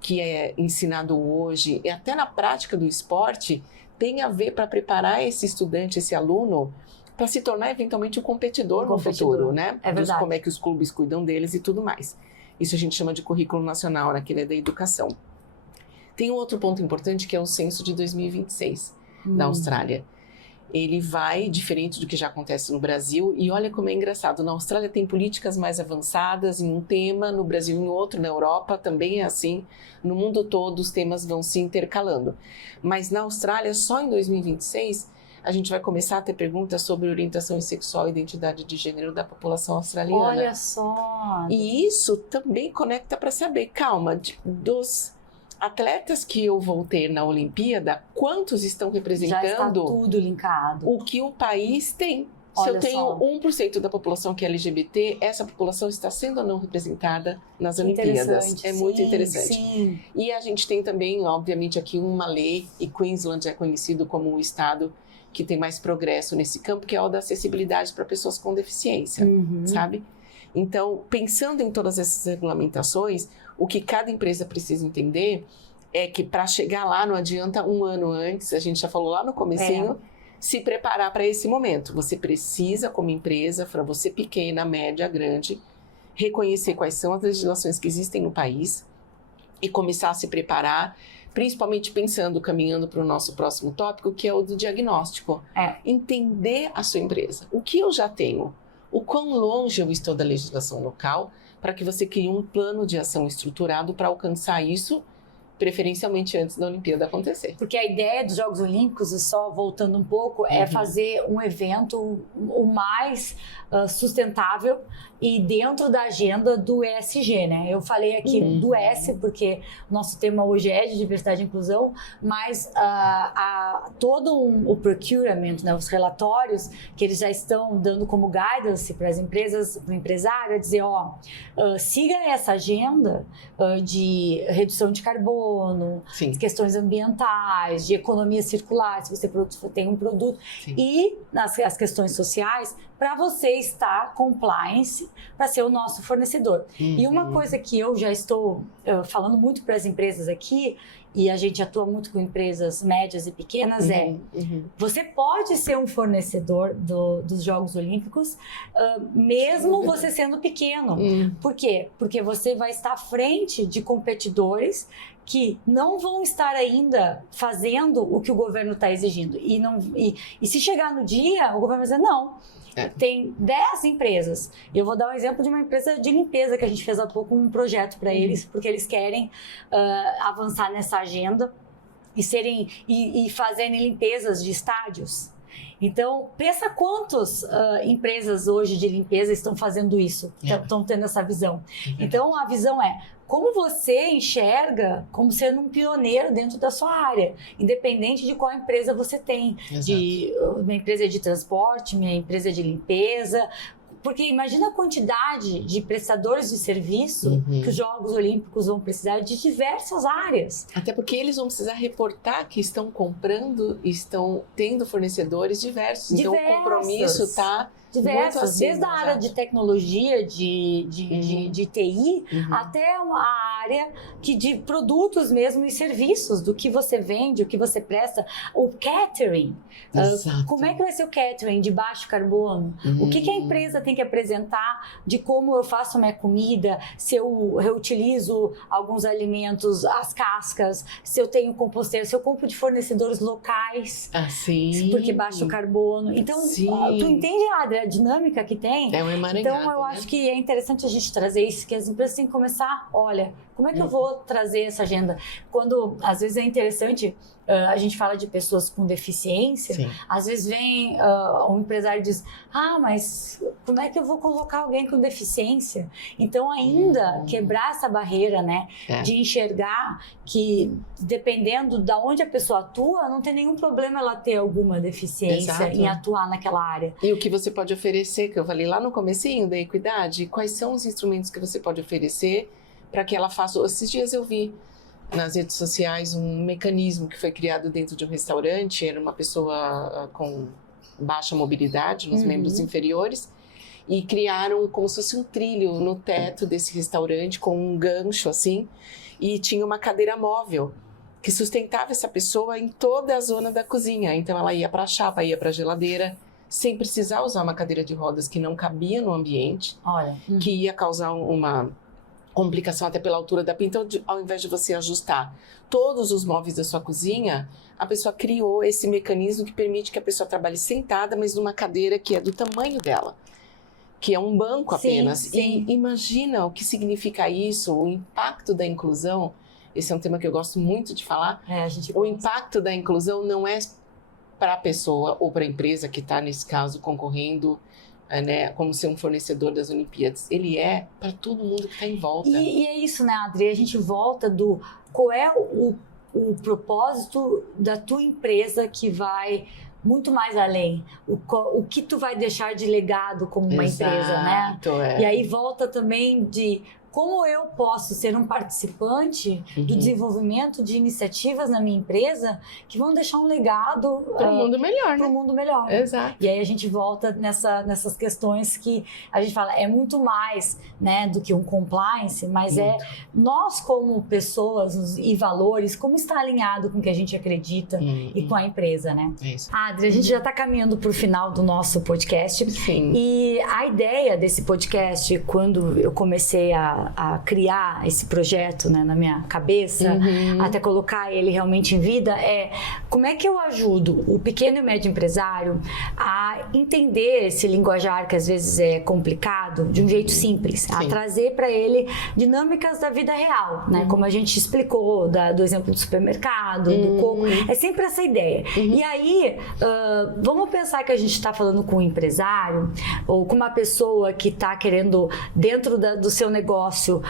que é ensinado hoje, e até na prática do esporte, tem a ver para preparar esse estudante, esse aluno, para se tornar eventualmente um competidor no futuro, né? É verdade. Como é que os clubes cuidam deles e tudo mais. Isso a gente chama de currículo nacional, né, que é da educação. Tem um outro ponto importante que é o censo de 2026 da Austrália. Ele vai, diferente do que já acontece no Brasil, e olha como é engraçado, na Austrália tem políticas mais avançadas em um tema, no Brasil em outro, na Europa também é assim, no mundo todo os temas vão se intercalando. Mas na Austrália, só em 2026, a gente vai começar a ter perguntas sobre orientação sexual e identidade de gênero da população australiana. Olha só! E isso também conecta para saber, calma, dos atletas que eu vou ter na Olimpíada, quantos estão representando já está tudo linkado. O que o país tem. Se Olha eu tenho só. 1% da população que é LGBT, essa população está sendo ou não representada nas Olimpíadas. É muito interessante. Sim. E a gente tem também, obviamente, aqui uma lei, e Queensland é conhecido como o estado que tem mais progresso nesse campo, que é o da acessibilidade para pessoas com deficiência, sabe? Então, pensando em todas essas regulamentações, o que cada empresa precisa entender é que para chegar lá não adianta um ano antes, a gente já falou lá no comecinho, se preparar para esse momento. Você precisa, como empresa, para você pequena, média, grande, reconhecer quais são as legislações que existem no país e começar a se preparar, principalmente pensando, caminhando para o nosso próximo tópico, que é o do diagnóstico. Entender a sua empresa. O que eu já tenho? O quão longe eu estou da legislação local, para que você crie um plano de ação estruturado para alcançar isso, preferencialmente antes da Olimpíada acontecer. Porque a ideia dos Jogos Olímpicos, e só voltando um pouco, é fazer um evento o mais sustentável e dentro da agenda do ESG, né? Eu falei aqui do S, porque o nosso tema hoje é de diversidade e inclusão, mas todo o procurement, né, os relatórios que eles já estão dando como guidance para as empresas, para o empresário, é dizer, siga essa agenda de redução de carbono, questões ambientais, de economia circular, se você tem um produto, e as questões sociais, para você estar compliance, para ser o nosso fornecedor. E uma coisa que eu já estou falando muito para as empresas aqui, e a gente atua muito com empresas médias e pequenas, você pode ser um fornecedor dos Jogos Olímpicos, mesmo você sendo pequeno. Por quê? Porque você vai estar à frente de competidores que não vão estar ainda fazendo o que o governo está exigindo. E se chegar no dia, o governo vai dizer, não, tem 10 empresas. Eu vou dar um exemplo de uma empresa de limpeza que a gente fez há pouco um projeto para eles, porque eles querem avançar nessa agenda e fazerem limpezas de estádios. Então, pensa quantas empresas hoje de limpeza estão fazendo isso, estão tendo essa visão. Então, a visão é como você enxerga como sendo um pioneiro dentro da sua área, independente de qual empresa você tem. Minha empresa é de transporte, minha empresa é de limpeza. Porque imagina a quantidade de prestadores de serviço que os Jogos Olímpicos vão precisar de diversas áreas. Até porque eles vão precisar reportar que estão comprando e estão tendo fornecedores diversos. Então o compromisso está diversas, desde a área de tecnologia, de TI, até uma área de produtos mesmo e serviços, do que você vende, o que você presta, o catering. Como é que vai ser o catering de baixo carbono? O que a empresa tem que apresentar de como eu faço minha comida, se eu reutilizo alguns alimentos, as cascas, se eu tenho composteiro, se eu compro de fornecedores locais, porque baixo carbono. Então, tu entende, Adri, a dinâmica que tem? É um emaranhado, então, eu acho que é interessante a gente trazer isso, que as empresas têm que começar, olha, como é que eu vou trazer essa agenda? Quando, às vezes, é interessante, a gente fala de pessoas com deficiência, às vezes vem um empresário e diz, mas como é que eu vou colocar alguém com deficiência? Então, ainda quebrar essa barreira, né, de enxergar que, dependendo de onde a pessoa atua, não tem nenhum problema ela ter alguma deficiência em atuar naquela área. E o que você pode oferecer, que eu falei lá no comecinho da equidade, quais são os instrumentos que você pode oferecer para que ela faça... Esses dias eu vi nas redes sociais um mecanismo que foi criado dentro de um restaurante, era uma pessoa com baixa mobilidade nos membros inferiores, e criaram como se fosse um trilho no teto desse restaurante com um gancho assim, e tinha uma cadeira móvel que sustentava essa pessoa em toda a zona da cozinha. Então ela ia para a chapa, ia para a geladeira, sem precisar usar uma cadeira de rodas que não cabia no ambiente, que ia causar uma complicação até pela altura da pia. Então, ao invés de você ajustar todos os móveis da sua cozinha, a pessoa criou esse mecanismo que permite que a pessoa trabalhe sentada, mas numa cadeira que é do tamanho dela, que é um banco apenas. E imagina o que significa isso, o impacto da inclusão. Esse é um tema que eu gosto muito de falar. O impacto da inclusão não é para a pessoa ou para a empresa que está, nesse caso, concorrendo, né, como ser um fornecedor das Olimpíadas. Ele é para todo mundo que está em volta. E é isso, né, Adri? A gente volta do qual é o propósito da tua empresa que vai muito mais além. O que tu vai deixar de legado como uma empresa, né? E aí volta também de como eu posso ser um participante do desenvolvimento de iniciativas na minha empresa que vão deixar um legado para o mundo melhor, para o mundo melhor. Exato. E aí a gente volta nessas questões que a gente fala, é muito mais, né, do que um compliance, mas nós como pessoas e valores, como está alinhado com o que a gente acredita e com a empresa, né? É isso. Adri, a gente já está caminhando para o final do nosso podcast. Sim. E a ideia desse podcast, quando eu comecei a a criar esse projeto, né, na minha cabeça, até colocar ele realmente em vida, é como é que eu ajudo o pequeno e médio empresário a entender esse linguajar que às vezes é complicado de um jeito simples, a trazer para ele dinâmicas da vida real, né? Como a gente explicou do exemplo do supermercado, do coco, é sempre essa ideia. E aí, vamos pensar que a gente está falando com um empresário ou com uma pessoa que está querendo, dentro do seu negócio,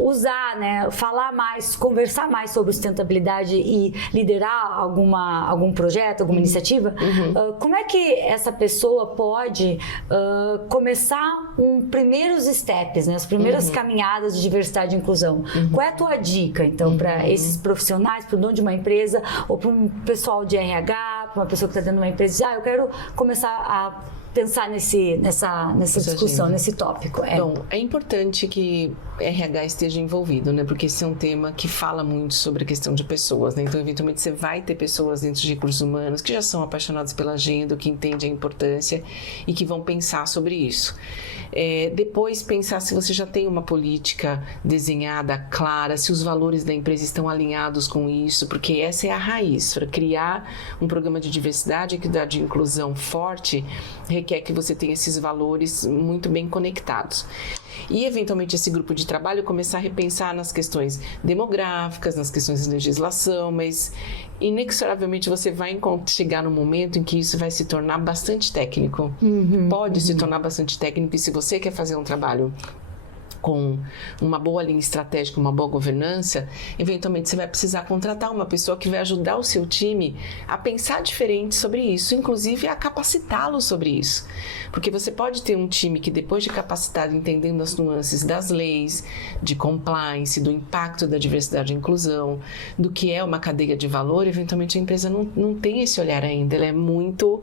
usar, né, falar mais, conversar mais sobre sustentabilidade e liderar algum projeto, alguma iniciativa. Como é que essa pessoa pode começar primeiros steps, né, as primeiras caminhadas de diversidade e inclusão? Qual é a tua dica, então, para esses profissionais, para o dono de uma empresa ou para um pessoal de RH, para uma pessoa que está dentro de uma empresa, eu quero começar a pensar nessa discussão, nesse tópico. Bom, é importante que RH esteja envolvido, né? Porque esse é um tema que fala muito sobre a questão de pessoas, né? Então, eventualmente, você vai ter pessoas dentro de recursos humanos que já são apaixonadas pela agenda, que entendem a importância e que vão pensar sobre isso. Depois, pensar se você já tem uma política desenhada, clara, se os valores da empresa estão alinhados com isso, porque essa é a raiz. Para criar um programa de diversidade, equidade e inclusão forte, requer que você tenha esses valores muito bem conectados. E, eventualmente, esse grupo de trabalho começar a repensar nas questões demográficas, nas questões de legislação, mas inexoravelmente você vai chegar no momento em que isso vai se tornar bastante técnico. Pode se tornar bastante técnico, e se você quer fazer um trabalho com uma boa linha estratégica, uma boa governança, eventualmente você vai precisar contratar uma pessoa que vai ajudar o seu time a pensar diferente sobre isso, inclusive a capacitá-lo sobre isso. Porque você pode ter um time que, depois de capacitado, entendendo as nuances das leis, de compliance, do impacto da diversidade e inclusão, do que é uma cadeia de valor, eventualmente a empresa não tem esse olhar ainda. Ela é muito,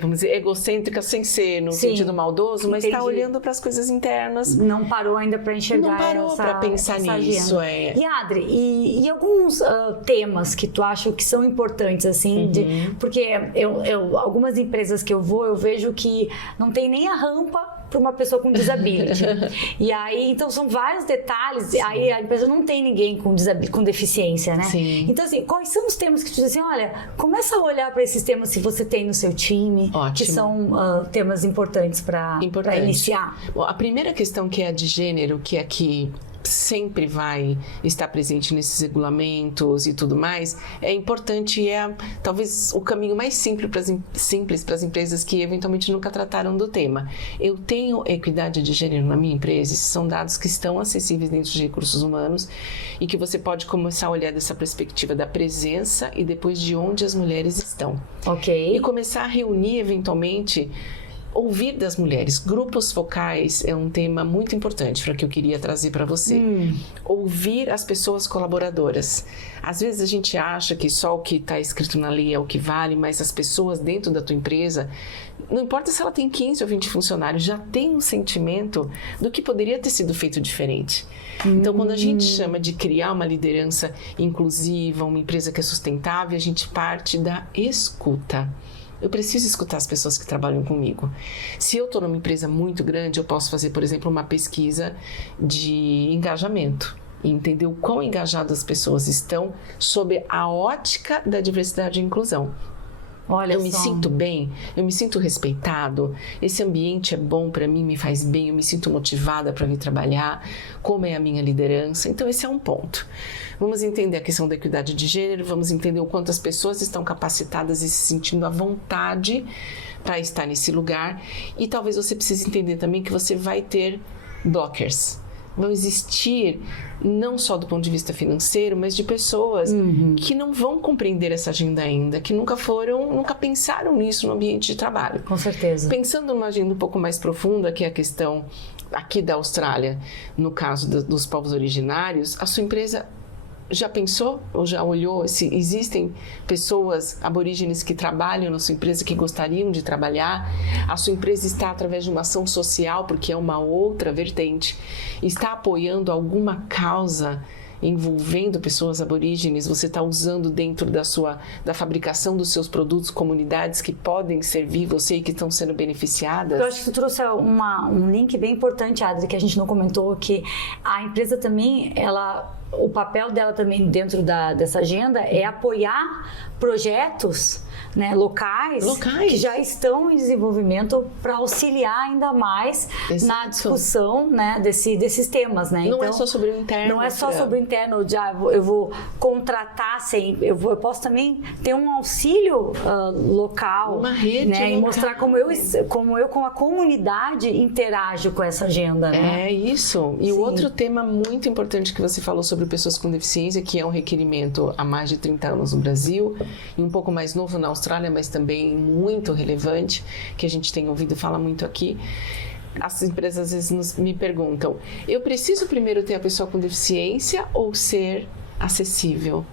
vamos dizer, egocêntrica, sem ser no sentido maldoso, mas está olhando para as coisas internas. Não parou ainda para enxergar. Não parou para pensar nisso. E Adri, e alguns temas que tu acha que são importantes, assim, porque algumas empresas que eu vejo que não tem nem a rampa para uma pessoa com disability. E aí, então, são vários detalhes. Aí a empresa não tem ninguém com deficiência, né? Sim. Então, assim, quais são os temas que tu diz assim, olha, começa a olhar para esses temas se você tem no seu time, que são temas importantes para iniciar? Bom, a primeira questão, que é a de gênero, que aqui sempre vai estar presente nesses regulamentos e tudo mais, é importante, talvez o caminho mais simples para as empresas que eventualmente nunca trataram do tema. Eu tenho equidade de gênero na minha empresa. Esses são dados que estão acessíveis dentro de recursos humanos e que você pode começar a olhar dessa perspectiva da presença e depois de onde as mulheres estão. Ok. E começar a reunir, eventualmente, ouvir das mulheres. Grupos focais é um tema muito importante para que eu queria trazer para você. Ouvir as pessoas colaboradoras. Às vezes a gente acha que só o que está escrito na lei é o que vale, mas as pessoas dentro da tua empresa, não importa se ela tem 15 ou 20 funcionários, já tem um sentimento do que poderia ter sido feito diferente. Então, quando a gente chama de criar uma liderança inclusiva, uma empresa que é sustentável, a gente parte da escuta. Eu preciso escutar as pessoas que trabalham comigo. Se eu estou numa empresa muito grande, eu posso fazer, por exemplo, uma pesquisa de engajamento e entender o quão engajadas as pessoas estão sob a ótica da diversidade e inclusão. Olha, eu me sinto bem, eu me sinto respeitado, esse ambiente é bom para mim, me faz bem, eu me sinto motivada para vir trabalhar, como é a minha liderança. Então, esse é um ponto. Vamos entender a questão da equidade de gênero, vamos entender o quanto as pessoas estão capacitadas e se sentindo à vontade para estar nesse lugar. E talvez você precise entender também que você vai ter blockers. Vão existir, não só do ponto de vista financeiro, mas de pessoas que não vão compreender essa agenda ainda, que nunca pensaram nisso no ambiente de trabalho. Com certeza. Pensando numa agenda um pouco mais profunda, que é a questão aqui da Austrália, no caso dos povos originários, a sua empresa já pensou ou já olhou se existem pessoas aborígenes que trabalham na sua empresa, que gostariam de trabalhar? A sua empresa está, através de uma ação social, porque é uma outra vertente, está apoiando alguma causa envolvendo pessoas aborígenes, você está usando dentro da fabricação dos seus produtos comunidades que podem servir você e que estão sendo beneficiadas? Eu acho que tu trouxe um link bem importante, Adri, que a gente não comentou, que a empresa também, o papel dela também dentro dessa agenda é apoiar projetos, né, locais que já estão em desenvolvimento para auxiliar ainda mais na discussão, né, desses temas, né? Não é só sobre o interno. Não é só sobre o interno, eu vou contratar eu posso também ter um auxílio local, uma rede, né, e mostrar como eu com a comunidade interajo com essa agenda, né? É isso. E o outro tema muito importante que você falou sobre pessoas com deficiência, que é um requerimento há mais de 30 anos no Brasil e um pouco mais novo na Austrália, mas também muito relevante, que a gente tem ouvido falar muito aqui. As empresas às vezes me perguntam, eu preciso primeiro ter a pessoa com deficiência ou ser acessível?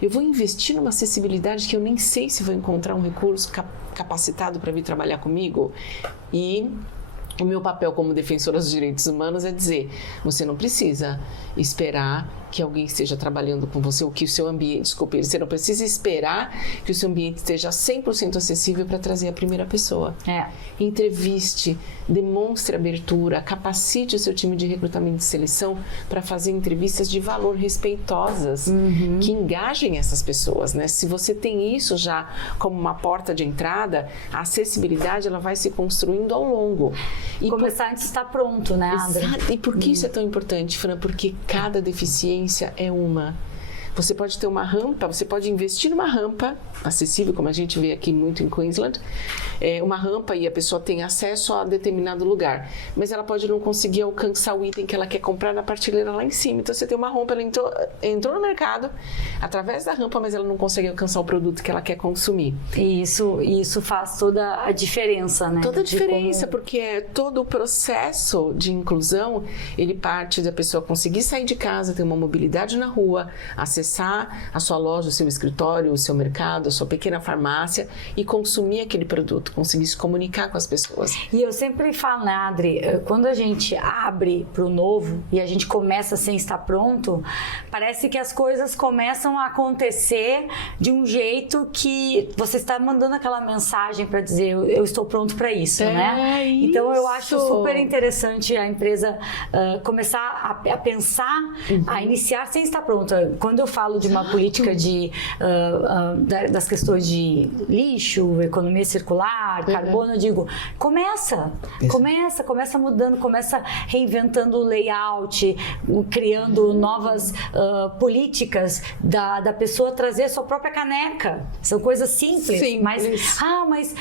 Eu vou investir numa acessibilidade que eu nem sei se vou encontrar um recurso capacitado para vir trabalhar comigo? E o meu papel como defensora dos direitos humanos é dizer, você não precisa esperar que alguém esteja trabalhando com você, ou que o seu ambiente, você não precisa esperar que o seu ambiente esteja 100% acessível para trazer a primeira pessoa. Entreviste, demonstre abertura, capacite o seu time de recrutamento e seleção para fazer entrevistas de valor respeitosas, que engajem essas pessoas, né? Se você tem isso já como uma porta de entrada, a acessibilidade ela vai se construindo ao longo. E começar antes de estar pronto, né, André? Exato. E por que isso é tão importante, Fran? Porque cada deficiência é uma. Você pode ter uma rampa, você pode investir numa rampa acessível, como a gente vê aqui muito em Queensland, uma rampa e a pessoa tem acesso a determinado lugar, mas ela pode não conseguir alcançar o item que ela quer comprar na prateleira lá em cima. Então você tem uma rampa, ela entrou no mercado através da rampa, mas ela não consegue alcançar o produto que ela quer consumir. E isso faz toda a diferença, né? Toda a diferença, porque todo o processo de inclusão, ele parte da pessoa conseguir sair de casa, ter uma mobilidade na rua, acessar a sua loja, o seu escritório, o seu mercado, a sua pequena farmácia e consumir aquele produto, conseguir se comunicar com as pessoas. E eu sempre falo, né, Adri, quando a gente abre para o novo e a gente começa sem estar pronto, parece que as coisas começam a acontecer de um jeito que você está mandando aquela mensagem para dizer eu estou pronto para isso, né? Isso. Então eu acho super interessante a empresa começar a pensar, a iniciar sem estar pronta. Quando eu falo de uma política das questões de lixo, economia circular, carbono, eu digo, começa mudando, começa reinventando o layout, criando novas políticas da pessoa trazer a sua própria caneca. São coisas simples, mas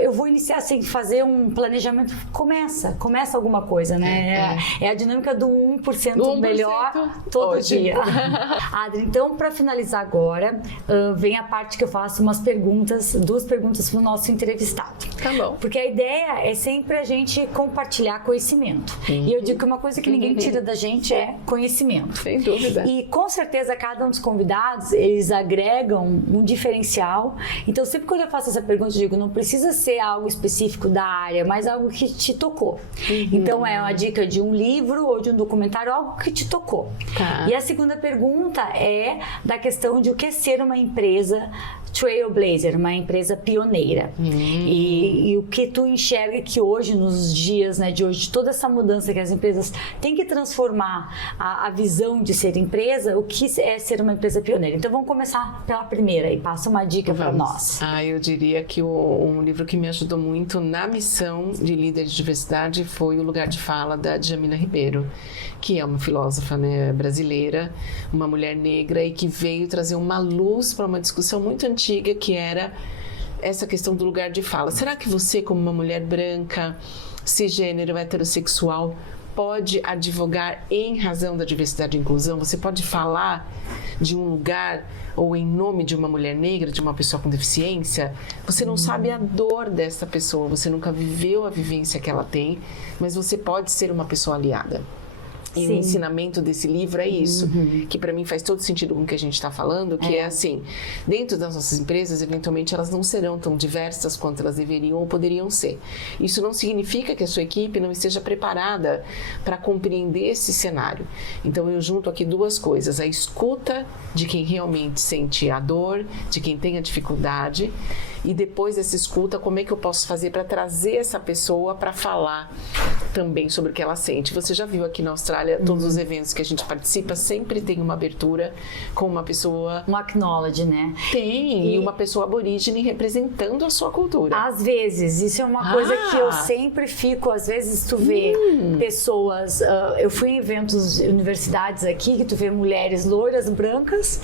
eu vou iniciar sem fazer um planejamento. Começa alguma coisa, né? É a dinâmica do 1% melhor todo dia. Adri, então, para finalizar agora, vem a parte que eu faço duas perguntas para o nosso entrevistado. Tá bom. Porque a ideia é sempre a gente compartilhar conhecimento. E eu digo que uma coisa que ninguém tira da gente é conhecimento. Sem dúvida. E com certeza cada um dos convidados, eles agregam um diferencial. Então, sempre quando eu faço essa pergunta, eu digo, não precisa ser algo específico da área, mas algo que te tocou. Então, é uma dica de um livro ou de um documentário, algo que te tocou. Tá. E a segunda pergunta é da questão de o que é ser uma empresa trailblazer, uma empresa pioneira. E o que tu enxerga que hoje, nos dias, né, de hoje, toda essa mudança que as empresas têm que transformar a visão de ser empresa, o que é ser uma empresa pioneira? Então vamos começar pela primeira e passa uma dica para nós. Eu diria que um livro que me ajudou muito na missão de líder de diversidade foi O Lugar de Fala, da Djamila Ribeiro, que é uma filósofa, né, brasileira, uma mulher negra e que veio trazer uma luz para uma discussão muito antiga, que era essa questão do lugar de fala. Será que você, como uma mulher branca, cisgênero, heterossexual, pode advogar em razão da diversidade e inclusão? Você pode falar de um lugar ou em nome de uma mulher negra, de uma pessoa com deficiência? Você não sabe a dor dessa pessoa, você nunca viveu a vivência que ela tem, mas você pode ser uma pessoa aliada. E o ensinamento desse livro é isso, que para mim faz todo sentido com o que a gente está falando, que é assim, dentro das nossas empresas, eventualmente elas não serão tão diversas quanto elas deveriam ou poderiam ser. Isso não significa que a sua equipe não esteja preparada para compreender esse cenário. Então eu junto aqui duas coisas, a escuta de quem realmente sente a dor, de quem tem a dificuldade, e depois dessa escuta, como é que eu posso fazer para trazer essa pessoa para falar também sobre o que ela sente. Você já viu aqui na Austrália, todos os eventos que a gente participa, sempre tem uma abertura com uma pessoa... Um acknowledge, né? Tem, e uma pessoa aborígene representando a sua cultura. Às vezes, isso é uma coisa que eu sempre fico, às vezes tu vê pessoas, eu fui em eventos, universidades aqui, que tu vê mulheres loiras, brancas,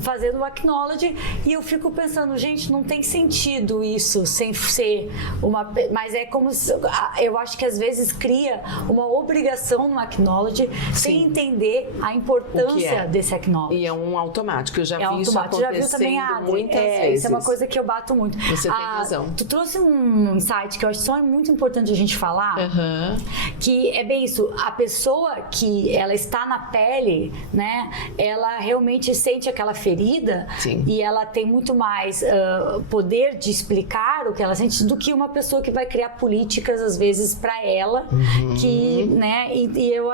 fazendo o acknowledge, e eu fico pensando, gente, não tem sentido isso sem ser uma... Mas é como se, eu acho que às vezes cria uma obrigação no acknowledge sem entender a importância desse acknowledge. E é um automático, eu já vi isso automático. acontecendo muitas vezes. Isso é uma coisa que eu bato muito. Você tem razão. Tu trouxe um insight que eu acho que só é muito importante a gente falar, que é bem isso, a pessoa que ela está na pele, né, ela realmente sente aquela ferida e ela tem muito mais poder de explicar o que ela sente do que uma pessoa que vai criar políticas às vezes para ela, que, né, e eu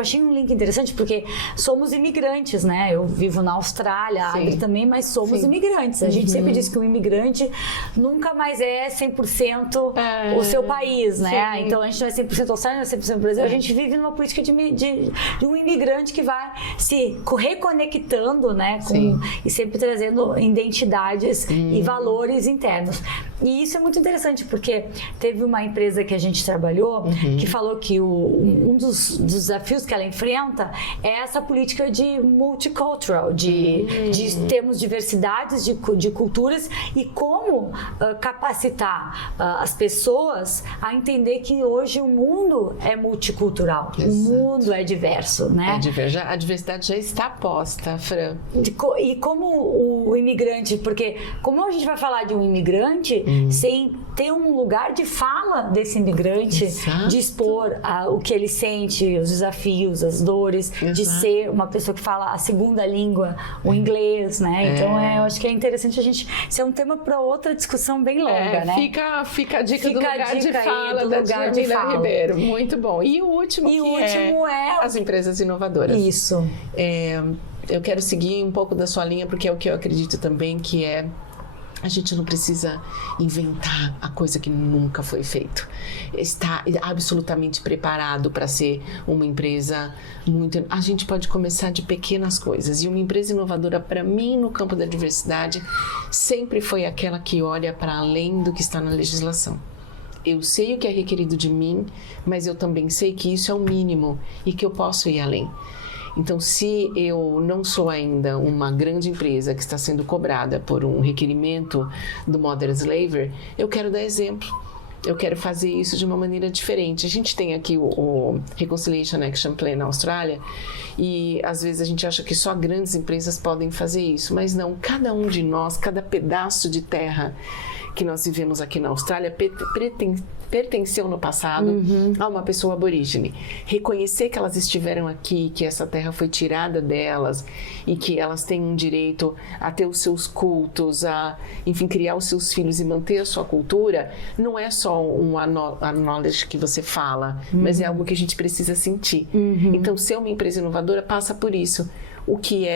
achei um link interessante porque somos imigrantes, né, eu vivo na Austrália, a Adri também, mas somos imigrantes, a gente sempre diz que o imigrante nunca mais é 100% o seu país, né, então a gente não é 100% Austrália, não é 100% Brasil, a gente vive numa política de um imigrante que vai se reconectando, né, e sempre trazendo identidades e valores internos. E isso é muito interessante, porque teve uma empresa que a gente trabalhou que falou que um dos desafios que ela enfrenta é essa política de multicultural, de termos diversidades de culturas e como capacitar as pessoas a entender que hoje o mundo é multicultural, o mundo é diverso, né? A diversidade já está posta, Fran. E como o imigrante, porque como a gente vai falar de um imigrante sem ter um lugar de fala desse imigrante, de expor o que ele sente, os desafios, as dores, de ser uma pessoa que fala a segunda língua, o inglês, né? Então eu acho que é interessante a gente... Isso é um tema para outra discussão bem longa, né? Fica a dica do lugar de fala da Jamila Ribeiro. Muito bom. E o último é as empresas inovadoras. Isso. Eu quero seguir um pouco da sua linha, porque é o que eu acredito também, que é a gente não precisa inventar a coisa que nunca foi feito. Está absolutamente preparado para ser uma empresa muito... A gente pode começar de pequenas coisas. E uma empresa inovadora, para mim, no campo da diversidade, sempre foi aquela que olha para além do que está na legislação. Eu sei o que é requerido de mim, mas eu também sei que isso é o mínimo e que eu posso ir além. Então, se eu não sou ainda uma grande empresa que está sendo cobrada por um requerimento do Modern Slavery, eu quero dar exemplo. Eu quero fazer isso de uma maneira diferente. A gente tem aqui o Reconciliation Action Plan na Austrália e às vezes a gente acha que só grandes empresas podem fazer isso, mas não. Cada um de nós, cada pedaço de terra que nós vivemos aqui na Austrália pertenceu no passado a uma pessoa aborígene. Reconhecer que elas estiveram aqui, que essa terra foi tirada delas e que elas têm um direito a ter os seus cultos, a, enfim, criar os seus filhos e manter a sua cultura, não é só um knowledge que você fala, mas é algo que a gente precisa sentir. Então, ser uma empresa inovadora passa por isso. O que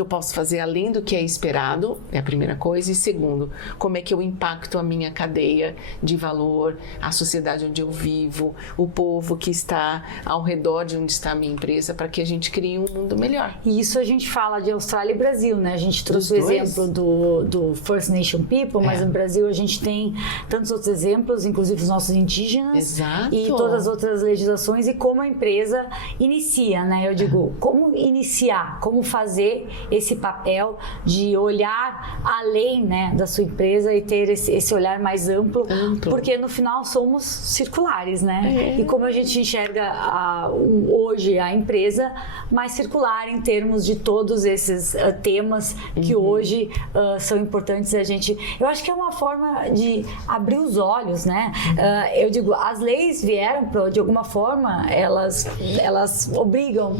eu posso fazer além do que é esperado, é a primeira coisa. E segundo, como é que eu impacto a minha cadeia de valor, a sociedade onde eu vivo, o povo que está ao redor de onde está a minha empresa, para que a gente crie um mundo melhor. E isso a gente fala de Austrália e Brasil, né? A gente trouxe o exemplo do First Nation People, mas no Brasil a gente tem tantos outros exemplos, inclusive os nossos indígenas. E todas as outras legislações e como a empresa inicia, né? Eu digo, como iniciar, como fazer esse papel de olhar além, né, da sua empresa e ter esse olhar mais amplo, porque no final somos circulares, né? E como a gente enxerga hoje a empresa mais circular em termos de todos esses temas que hoje são importantes eu acho que é uma forma de abrir os olhos, né? Eu digo, as leis vieram de alguma forma, elas obrigam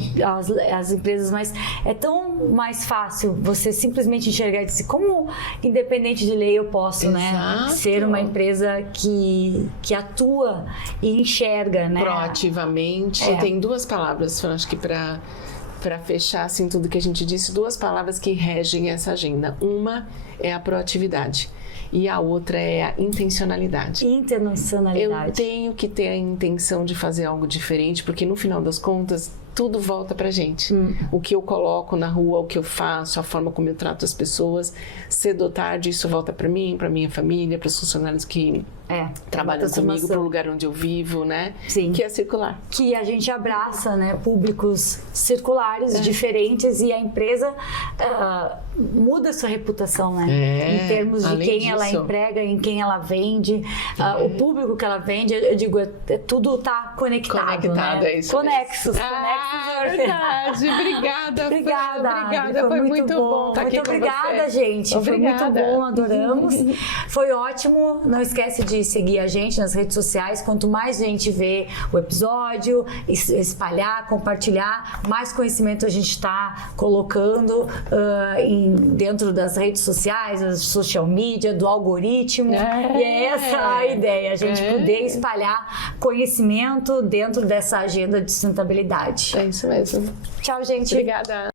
as empresas, mas é tão mais fácil você simplesmente enxergar e dizer, como independente de lei eu posso, né, ser uma empresa que atua e enxerga, né? Proativamente. Tem duas palavras, acho que para fechar assim tudo que a gente disse, duas palavras que regem essa agenda. Uma é a proatividade e a outra é a intencionalidade. Internacionalidade. Eu tenho que ter a intenção de fazer algo diferente, porque no final das contas tudo volta pra gente. O que eu coloco na rua, o que eu faço, a forma como eu trato as pessoas, cedo ou tarde isso volta pra mim, pra minha família, para os funcionários que trabalham comigo, pro lugar onde eu vivo, né? Sim. Que é circular. Que a gente abraça, né, públicos circulares, diferentes, e a empresa muda sua reputação, né? Em termos de quem ela emprega, em quem ela vende, o público que ela vende, eu digo, tudo tá conectado, né? É isso Conexos. Verdade. Obrigada. Foi muito bom estar aqui com você. Muito obrigada, gente. Obrigada. Foi muito bom, adoramos. Foi ótimo. Não esquece de seguir a gente nas redes sociais. Quanto mais gente vê o episódio, espalhar, compartilhar, mais conhecimento a gente está colocando dentro das redes sociais, das social media, do algoritmo. E é essa a ideia, a gente poder espalhar conhecimento dentro dessa agenda de sustentabilidade. É isso mesmo. Tchau, gente. Obrigada.